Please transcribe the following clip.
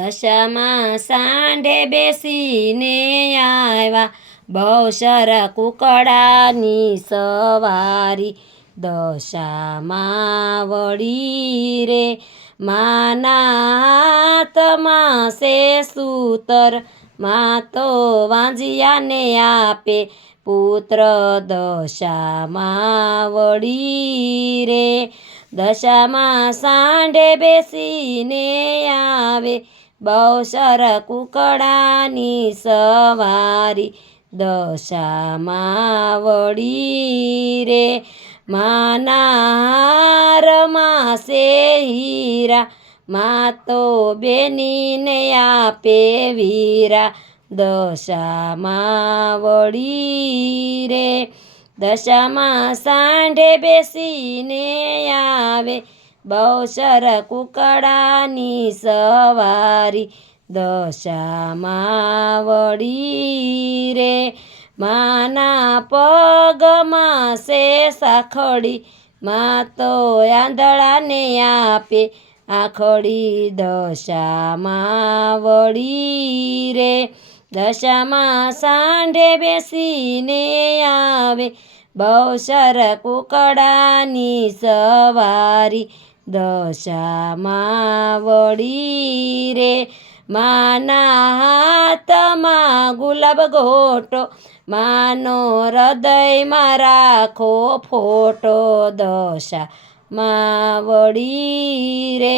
દશામાં સાંઢે બેસીને આવ્યા બહુશર કુકડાની સવારી દશામાં વળી રે માના સે સૂતરમાં તો વાંજિયાને આપે પુત્ર દશામાં વળી રે દશામાં સાંઢે બેસીને આવે બહુશર કુકડાની સવારી દશામાં વળી રે. માનારમાં સે હીરા માતો બેનીને આપે વીરા. દશામાં વળી રે, દશામાં સાંઢે બેસીને આવે બહુશર કુકડાની સવારી દશામાં વળી રે. માના પગમાં છે સાખડી, માં તો આંધળાને આપે. આખડી દશામાં વળી રે. દશામાં સાંઢે બેસીને આવે. બહુશર કુકડાની સવારી દશામાં વળી રે માના હાથમાં ગુલાબ ગોટો, માનો હૃદયમાં રાખો ફોટો દશા માં વળી રે